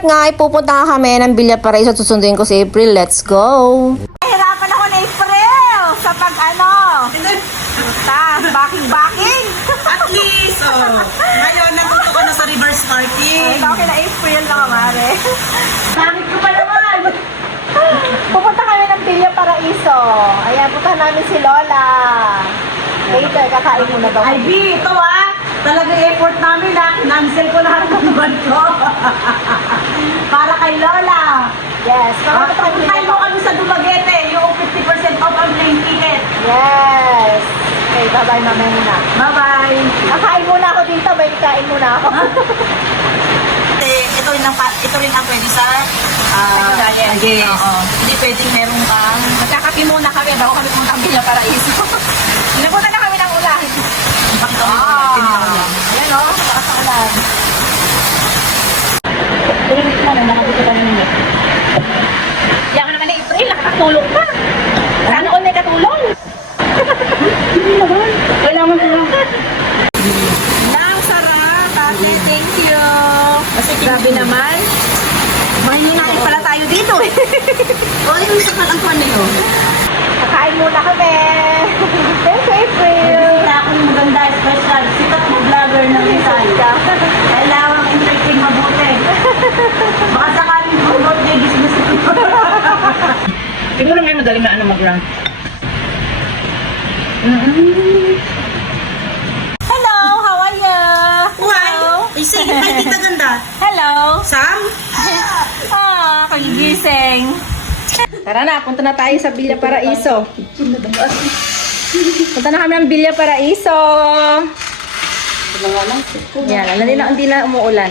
at nga ay pupunta nga kami ng Villa Paraiso at susunduin ko si April. Let's go! Hirapan ako na April sa pag ano. Ta, backing backing. At least, oh. Ngayon, nandito ka na sa reverse parking. Ikaw kina April mga mare. Bakit ko pa naman? Pupunta kami ng Villa Paraiso. Ayan, punta namin si Lola. Later, kakain muna daw. Ay, B, ito ah. Talagang effort namin ah. Nansel ko lahat ng buwan ko. Para kay Lola. Yes, Ah, pupunta kami Puntay mo kami sa Dumaguete. Yung 50% off ang plane ticket. Yes. Okay, bye-bye mamaya muna. Bye-bye. Kakain muna ako dito, may kain muna ako. Ito rin ang, ito rin ang pwede sa ah, yes. Oo. Hindi pwedeng meron kang Magkakapi muna kami bago kami pumunta ang Villa Paraiso. Napunta na kami ng ulan. bakit ako Ah, tinaw yan. ayan o, takas ng ulan. Yan ka naman ni April, nakakatulong ka. Sana all may katulong. Hindi naman. Kailangan ko lang. Nang sarap. Thank you. Grabe naman. Mahihinain pala tayo dito eh. O, yung sa kalangkuan nyo. Kakain muna kami. Thank you, April. Kita ako yung maganda, special, sikat na vlogger ng Rizal. Kailangan entertain mabuti. Baka sakaling promote niya business ko. Siguro ngayon madaling na ano mag-rank. Hello, how are you? Why? Ay, sige, ay, kita ganda. Hello. Sam? Ah, kagigising. Tara na, punta na tayo sa Villa Paraiso. Punta na kami ng Villa Paraiso. Yan, alam nila hindi na umuulan.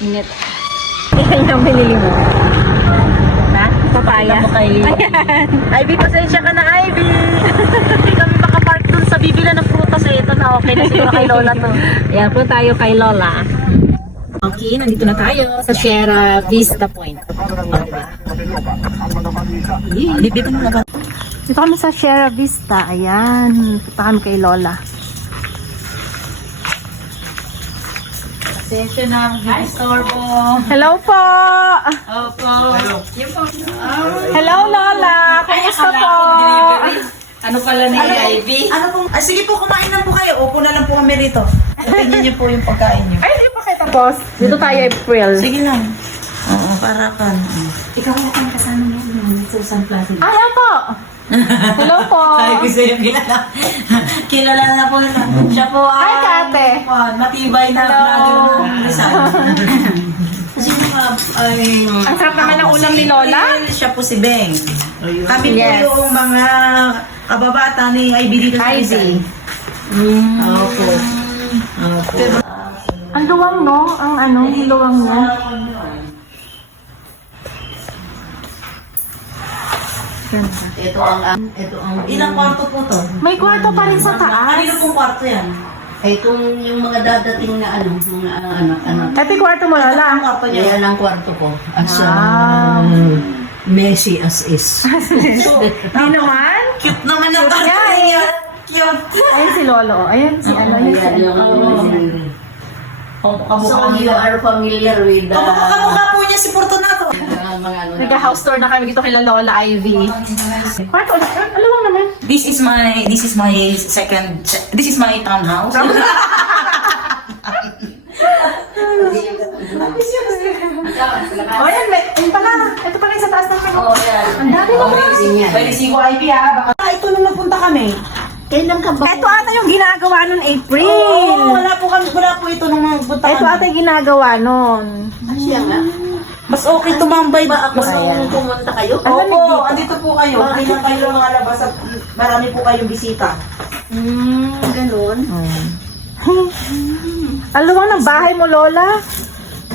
Init. Yan yung binili mo. Na? Papaya. Ivy, pasensya ka na, Ivy. Hindi kami makapark dun sa bibila ng prutas eh. Ito na, okay na siguro kay Lola to. Yan, punta tayo kay Lola. Okay, nandito na tayo sa Sierra Vista Point. Mo na ba? Dito kami sa Sierra Vista. Ayan. Punta kami kay Lola. Pasensya na, mag-disturbo. Hello po! Opo. Hello, Lola! Kumusta po? Ano pala ni Ivy? Ano pong, ah, sige po, kumain na po kayo. Upo na lang po kami rito. Tingnan niyo po yung pagkain niyo. Ay, hindi pa kayo tapos. Dito tayo, April. Sige lang. Oo, para kan. Ayan po! Hello po! Ay, gusto yung kilala. kilala na po na. Siya po Hi, ang Kate. ah, matibay na vlogger Ay, Ang sarap naman ng ulam ni Lola. Siya po si Beng. Kami Yes. po yung mga kababata ni Ivy dito sa Ivy. Rizal. Opo. Opo. Ang luwang, no? Ang ano, ang luwang niya. Ito ang, ito ang, ilang kwarto po to? May kwarto pa rin sa taas. Kanino pong kwarto yan? Itong yung mga dadating na ano, mga uh, anak-anak. Ito yung kwarto mo, Ang Lola. kwarto niya. Yan ang kwarto ko. As Wow. uh, messy as is. Di naman. Cute naman ang kwarto Yan. niya. Cute. Ayan si Lolo. Ayan si ano. Ayan si Ayan yung Oh, So you are familiar with the Kamukha po niya si Fortunato. Mga ano na. Nag-house tour na kami dito kila Lola Ivy. Kwarto, ang luwang naman. This is my this is my second this is my townhouse. O yan, may, yun pala. Ito pala yung sa taas ng kwarto. Oh, yan. Ang dami. Amazing yan. Pwede si ko Ivy ha. Baka Ah, ito nung nagpunta kami. Kailan ka ba? Ito ata yung ginagawa nun April. Oo, wala po kami, wala po ito nung nagpunta Ito ata yung ginagawa nun. Siya nga. Mas okay tumambay Ba ako Mas nung pumunta kayo? Opo, andito po kayo. Hindi lang kayo lumalabas at marami po kayong bisita. Hmm, ganun. Ang luwang ng bahay mo, Lola.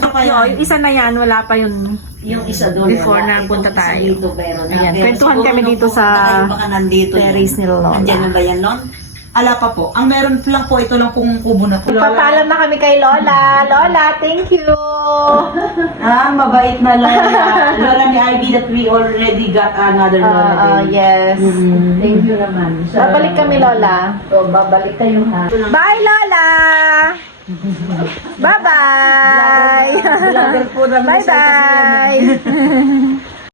Ano kayo? yung isa na yan, wala pa yun. Yung isa doon. Before wala. na punta isa tayo. Dito, meron na. Ayan, Pero kwentuhan siguro kami nung dito sa pumunta kayo, baka nandito terrace ni Lola. Andiyan na ba yan nun? Ala pa po. Ang meron lang po, ito lang pong kubo na po. Papaalam na kami kay Lola. Lola, thank you. Ah, mabait na Lola. Lola ni Ivy that we already got another Lola. Oo, din. yes. Thank you naman. Sa- Babalik kami, Lola. So, babalik kayo ha. Bye, Lola! Bye-bye! Bye-bye!